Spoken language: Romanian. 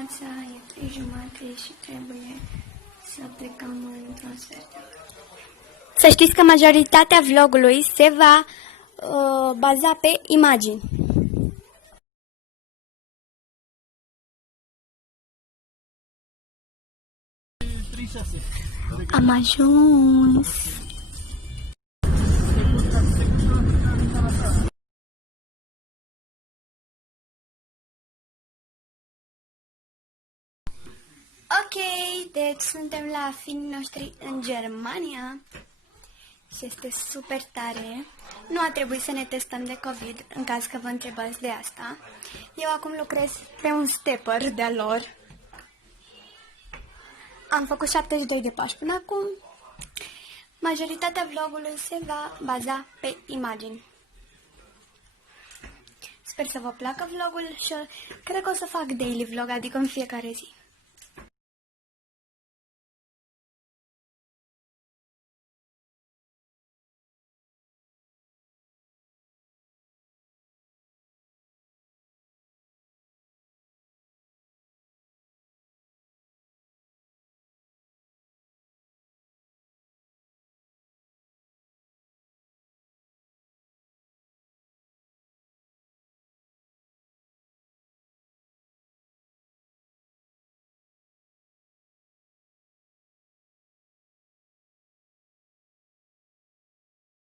dimineața, e 3:30 și trebuie să plecăm într-un sfert. Să știți că majoritatea vlogului se va baza pe imagini. Am ajuns! Ok, deci suntem la finii noștri în Germania și este super tare. Nu a trebuit să ne testăm de COVID, în caz că vă întrebați de asta. Eu acum lucrez pe un stepper de-a lor. Am făcut 72 de pași până acum. Majoritatea vlogului se va baza pe imagini. Sper să vă placă vlogul și cred că o să fac daily vlog, adică în fiecare zi.